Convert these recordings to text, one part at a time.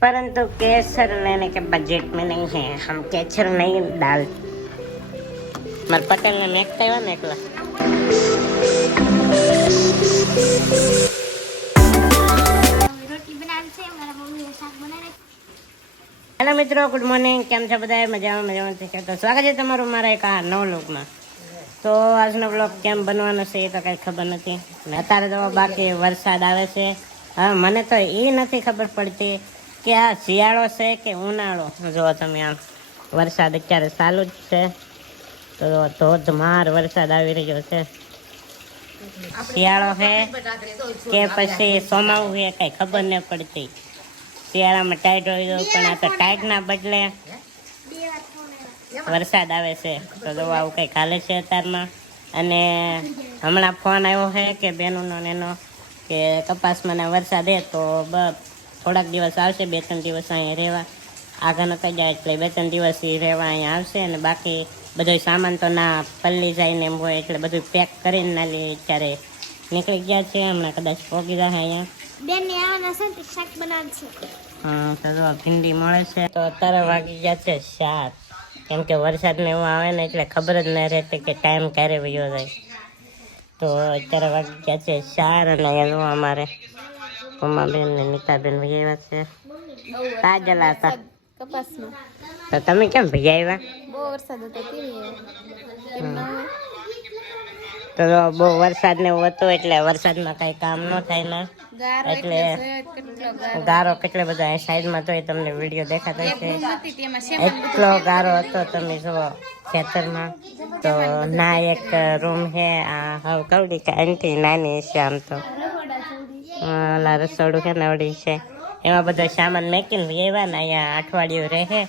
परंतु केसर लेने के बजट में नहीं है हम केसर नहीं डाल મારા પટેલ ને મેકતા આવ્યા ને એકલા રોટી બનાવી છે મારા મમ્મીએ શાક બનાવી હેલો મિત્રો ગુડ મોર્નિંગ કેમ છો બધા મજામાં મજામાં છે તો સ્વાગત છે તમારું મારા એક આ નવ લોકમાં તો આજનો બ્લોગ કેમ બનવાનો છે એ તો કંઈ ખબર નથી ને અત્યારે તો બાકી વરસાદ આવે છે હા મને તો એ નથી ખબર પડતી કે આ શિયાળો છે કે ઉનાળો? જો તમે આમ, વરસાદ અત્યારે ચાલુ જ છે. તો ધોધમાર વરસાદ આવી રહ્યો છે. શિયાળો છે કે પછી સોમાવું છે કઈ ખબર નહીં પડતી. શિયાળામાં ટાઈટ હોય તો પણ આ તો ટાઈટના બદલે વરસાદ આવે છે. તો જો આવું કંઈક હાલે છે અત્યારમાં. અને હમણાં ફોન આવ્યો છે કે બેનોનો ને એનો, કે કપાસમાં ને વરસાદ હે તો બ થોડાક દિવસ આવશે બે ત્રણ દિવસ અહીંયા રહેવા. આગળ નતા જાય એટલે બે ત્રણ દિવસ એ રહેવા અહીંયા આવશે અને બાકી બધો સામાન તો ના પલ્લી જાય ને એમ હોય એટલે બધું પેક કરીને ના લે. ત્યારે નીકળી ગયા છે હમણાં કદાચ પોગી જાય અહીંયા. બેન ને આવવાના છે ને તે શાક બનાવશે હા તો ભીંડી મળે છે. તો અત્યારે વાગી ગયા છે સાત. કેમ કે વરસાદ ને એવું આવે ને એટલે ખબર જ નહીં રહેતી કે ટાઈમ ક્યારે વયો જાય. તો અત્યારે વાગી ગયા છે ચાર અને એનું અમારે ઉમાબેન ને નીતાબેન ભૈયા છે. તાજલા હતા. કપાસમાં તો તમે કેમ ભૈયા બહુ વરસાદ હતો તો બહુ વરસાદ ને હતું એટલે વરસાદમાં કઈ કામ ન થાય ને. એટલે ગારો? કેટલો બધો અહીં સાઈડમાં તો તમને વીડિયો દેખાતો છે એટલો ગારો હતો તમે જુઓ ખેતરમાં. તો ના એક રૂમ છે આ હવે કવડી કે આંટી નાની છે આમ તો. ઓલા રસોડું કે નવડી છે. એમાં બધો સામાન મેકીને રહેવાના અહીંયા અઠવાડિયું રહે.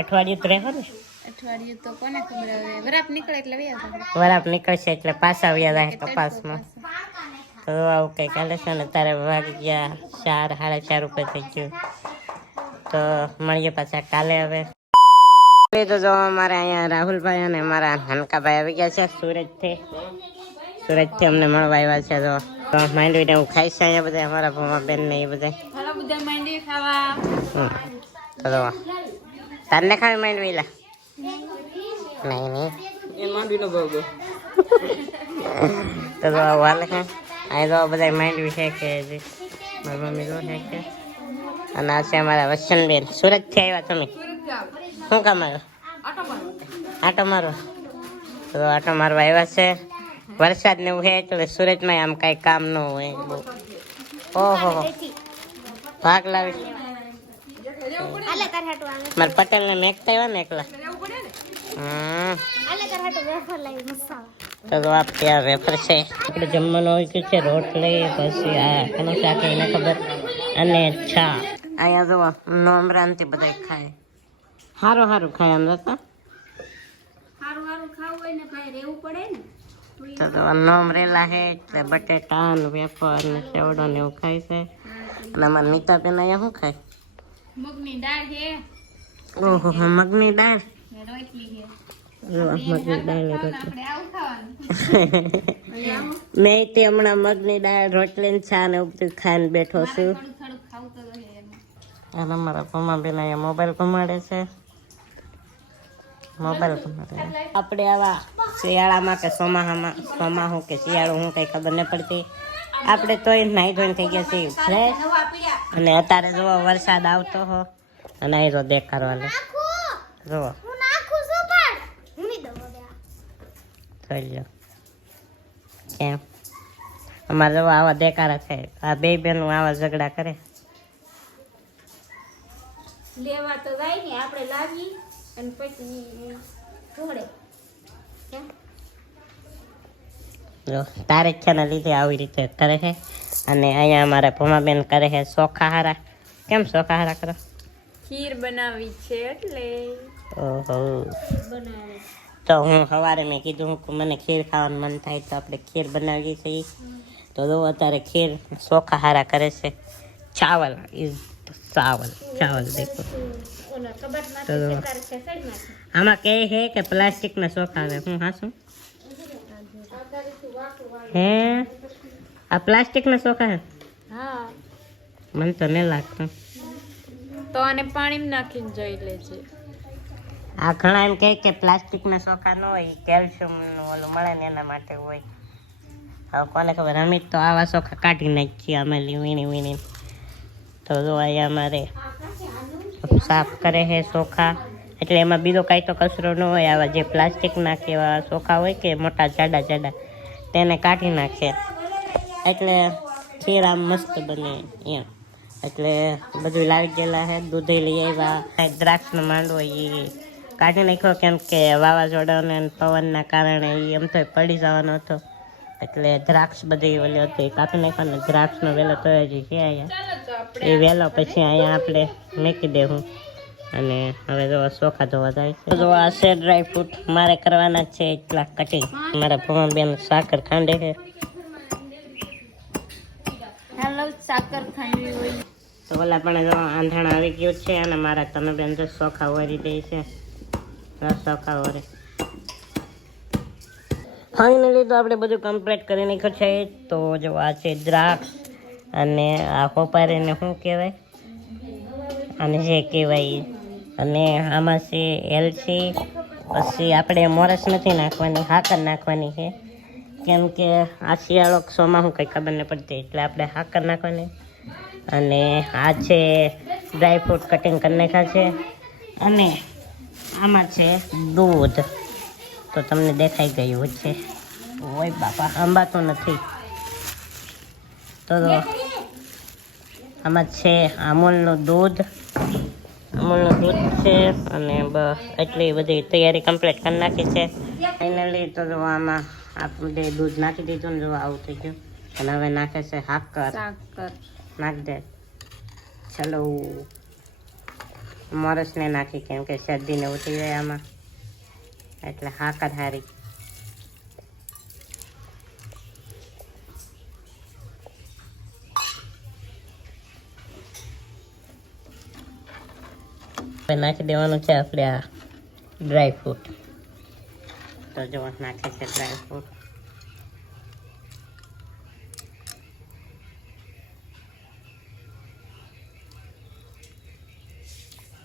અઠવાડિયું તો રહે ને અઠવાડિયું તો કોને ખબર હવે? વરાપ નીકળે એટલે વ્યા વરાપ નીકળશે એટલે પાછા વ્યા જાય કપાસમાં તો આવું કંઈક હાલે છે ને તારે વાગી ગયા ચાર સાડા ચાર ઉપર થઈ ગયું. તો મળીએ પાછા કાલે હવે. તો જો અમારે અહીંયા રાહુલભાઈ અને મારા હનકાભાઈ આવી ગયા છે સુરતથી. સુરતથી અમને મળવા આવ્યા છે તો તો માંડવીને હું ખાઈશ અહીંયા બધા અમારા ભમા બેન ને એ બધા. હાલો બધા માંડી ખાવા. તારને માંડવી લા? નહીં નહીં. એ માંડીનો ભાવ તો તો હાલે છે અહીં તો બધા માંડવી છે કે મારી મમ્મી તો છે કે. અને આ છે અમારા વસનબેન સુરતથી આવ્યા તમે? શું કામ આવ્યો? આટો મારો. તો આટો મારવા આવ્યા છે. વરસાદ ને એવું છે એટલે સુરતમાં આમ કાંઈ કામ ન હોય. ઓહો. ભાગ લાવી મારે પટેલ ને મેકતા આવ્યા ને એકલા. તો આપ ત્યાં વેફર છે. આપણે જમવાનું હોય છે રોટલી પછી આ એનું શાક એને ખબર. અને ચા અહીંયા જુઓ નોમરાનથી બધા ખાય. સારું સારું ખાય આમ જતા. હારું હારું ખાવું હોય ને ભાઈ રહેવું પડે ને. તો તો નોમરેલા હે એટલે બટેટા ને વેફર ને સેવડો ને એવું ખાય છે. અને અમારા નીતાબેન અહીંયા શું ખાય? મગની દાળ છે ઓહો મગની દાળ. રોટલી મેં તે હમણાં મગની દાળ રોટલી ને ચા ને બધું ખાઈને બેઠો છું. અને અમારા પમ્મા બેન અહીંયા મોબાઈલ કમાડે છે. મોબાઈલ આપણે આવા શિયાળામાં કે ચોમાસામાં ચોમાસું કે શિયાળો, હું કંઈ ખબર નહીં પડતી. આપણે તોય નાહી ધોઈને થઈ ગયા છીએ ફ્રેશ અને અત્યારે જુઓ, વરસાદ આવતો હો. અને અહીં તો દેખાડો હાલે જુઓ કેમ? અમારે જવા આવા દેકારા છે. આ બે બેન આવા ઝઘડા કરે. લેવા તો જાય ને, આપણે લાવી અને પછી ઢોળે તારેખ્યાના લીધે આવી રીતે કરે છે. અને અહીંયા અમારા ભમાબેન કરે છે સોખાહારા કેમ સોખાહારા કરો? ખીર બનાવી છે એટલે. ઓહો. તો હું સવારે મેં કીધું કે મને ખીર ખાવાનું મન થાય તો આપણે ખીર બનાવીએ છીએ. તો જો અત્યારે ખીર સોખાહારા કરે છે. ચાવલ ઇઝ ચાવલ ચાવલ દેખો. તો આમાં કહે છે કે પ્લાસ્ટિકના શોખ આવે. હું હાસું? હે? આ પ્લાસ્ટિકના શોખ હે. મને તો નહીં લાગતું. તો આને પાણીમાં નાખીને જોઈ લેજે. આ ઘણા એમ કહે કે પ્લાસ્ટિકના ચોખા ન હોય કેલ્શિયમનું ઓલું મળે ને એના માટે હોય. હવે કોને ખબર? અમિત તો આવા શોખા કાઢી નાખીએ અમે વીણી વીણી તો જો અહીંયા અમારે સાફ કરે છે ચોખા એટલે એમાં બીજો કાંઈ તો કચરો ન હોય, આવા જે પ્લાસ્ટિકના કે એવા ચોખા હોય કે મોટા જાડા જાડા, તેને કાઢી નાખે. એટલે ખીર આમ મસ્ત બને એમ. એટલે બધું લાવી ગયેલા છે દૂધે લઈ આવ્યા. દ્રાક્ષનો માંડવો એ કાઢી નાખ્યો, કેમ કે વાવાઝોડાને પવનના કારણે એ એમ તો પડી જવાનો હતો. એટલે દ્રાક્ષ બધી ઓલી હતી. કાપી નાખ્યો ને દ્રાક્ષનો વેલો તો હજી છે અહીંયા. એ વેલો પછી અહીંયા આપણે મૂકી દેવું અને હવે જો ચોખા ધોવા જાય છે. જો આ છે ડ્રાય ફ્રૂટ મારે કરવાના જ છે એટલા કટિંગ મારા ભગવાન બેન સાકર ખાંડે છે. હાલો સાકર ખાંડવી હોય. તો ઓલા પણ જો આંધણ આવી ગયું છે અને મારા તમે બેન તો ચોખા ઓરી દે છે. ચોખા ઓરે. ફાઇનલી તો આપણે બધું કમ્પ્લીટ કરી નાખ્યું છે તો જો આ છે દ્રાક્ષ અને આ હોપારીને શું કહેવાય? અને જે કહેવાય, અને આમાં છે એલચી. પછી આપણે મોરસ નથી નાખવાની, હાકર નાખવાની છે. કેમ કે આ શિયાળો શોમાં હું કંઈ ખબર નહીં પડતી, એટલે આપણે હાકર નાખવાની. અને આ છે ડ્રાયફ્રૂટ કટિંગ કરી નાખ્યા છે. અને આમાં છે દૂધ. તો તમને દેખાઈ ગયું છે ઓય બાપા આંબા તો નથી. તો આમાં છે અમૂલનું દૂધ. અમૂલનું દૂધ છે અને બસ એટલી બધી તૈયારી કમ્પ્લીટ કરી નાખી છે. ફાઇનલી તો જો આમાં આપણે દૂધ નાખી દીધું ને જો આવું થઈ ગયું. અને હવે નાખે છે હાકર નાખ દે. ચલો. મોરસને નાખી કેમ કે શરદીને ઉઠી જાય આમાં. એટલે હાકર હારી નાખી દેવાનું છે આપણે આ ડ્રાય ફ્રૂટ તો જો નાખે છે ડ્રાય ફ્રૂટ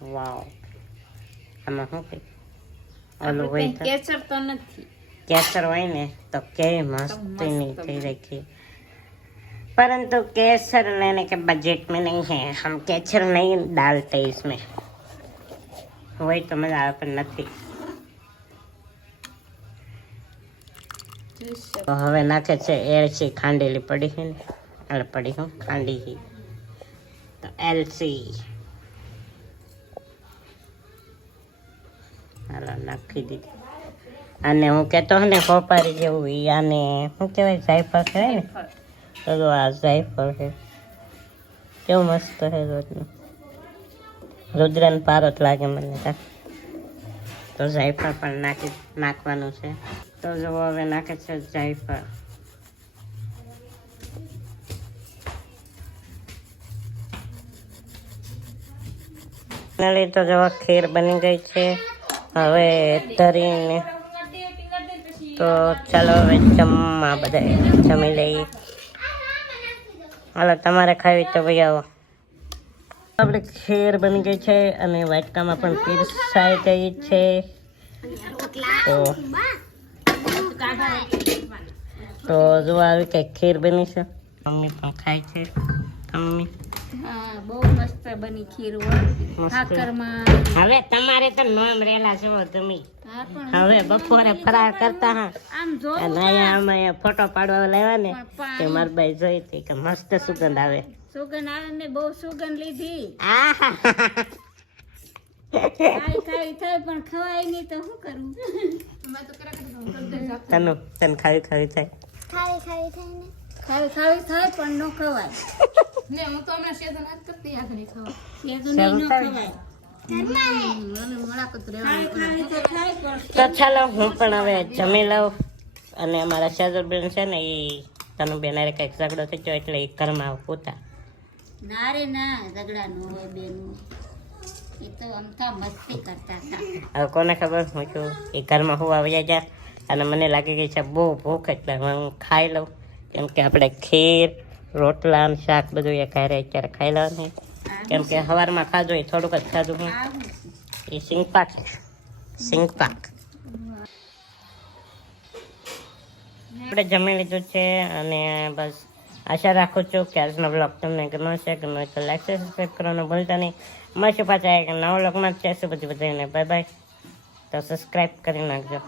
વાવ આમાં શું કંઈ ઓલું હોય તો કેસર તો નથી કેસર હોય ને તો કેવી મસ્તીની થઈ રાખી परंतु केसर लेने के बजट में नहीं है हम केसर नहीं डालते इसमें वही तो मजा આવે પણ નથી તો હવે નાખે છે એલસી ખાંડેલી પડી છે ને અરે પડી હું ખાંડી છે તો એલસી નાખી દીધી. અને હું કહેતો ને કોપારી જેવું ઈ આને શું કહેવાય જાયફળ કહેવાય ને? તો જો આ જાયફળ છે. કેવું મસ્ત છે રોજનું. રુદ્રન પારોત લાગે મને તા. તો જાયફળ પણ નાખી નાખવાનું છે. તો જુઓ હવે નાખે છે જાયફળ ફાઇનલી તો જવા ખીર બની ગઈ છે. હવે ધરીને તો ચાલો હવે જમવા બધા જમી લઈએ. હાલો, તમારે ખાવી તો ભાઈ આવો. આપણે ખીર બની ગઈ છે અને વાટકામાં પણ પીરસાઈ ગઈ છે. તો તો જો આવી કંઈક ખીર બની છે. મમ્મી પણ ખાય છે. મમ્મી. હા બહુ મસ્ત બની ખીર હોય. હવે તમારે તો નોમ રેલા છો તમે. હવે બપોરે ફરાર કરતા હા. અને અહીંયા ફોટો પાડવા લાવ્યા ને પાણી- તે બાઈ જોઈ હતી કે મસ્ત સુગંધ આવે. સુગંધ આવે ને બહુ સુગંધ લીધી. આહા. ખાઈ ખાઈ થાય પણ ખવાય નહીં તો શું કરું? તને તને ખાવી ખાવી થાય? ખાવી ખાવી થાય પણ ન ખવાય. ને હું તો હમણાં શેદો નાખ કરતી આગળ ખાવા એ ન ખવાય. મને મુલાકાત ખાવી ખાવી તો થાય પણ તો ચાલો હું પણ હવે જમી લઉં. અને અમારા શાહજુરબેન છે ને એ તનુ બેન હારે કંઈક ઝઘડો થઈ ગયો એટલે એ ઘરમાં પોતા ના રે ના ઝઘડા નો હોય બેનું. એ તો અમથા મસ્તી કરતા હતા હવે કોને ખબર? હું છું એ ઘરમાં હું આવી જાય અને મને લાગે કે છે બહુ ભૂખ એટલે હું ખાઈ લઉં. કેમ કે આપણે ખીર રોટલા શાક બધું એ ઘરે અત્યારે ખાઈ લેવાનું કેમ કે સવારમાં ખાધું એ થોડુંક જ ખાધું હું એ સિંગપાક સિંગપાક આપણે જમી લીધું છે અને બસ આશા રાખું છું કે આજનો બ્લોગ તમને ગમ્યો છે ગમે તો લાઈક સબસ્ક્રાઈબ કરવાનું ભૂલતા નહીં. મળશે પાછા એક નવો બ્લોગમાં છે બધી બધાને બાય બાય તો સબસ્ક્રાઈબ કરી નાખજો.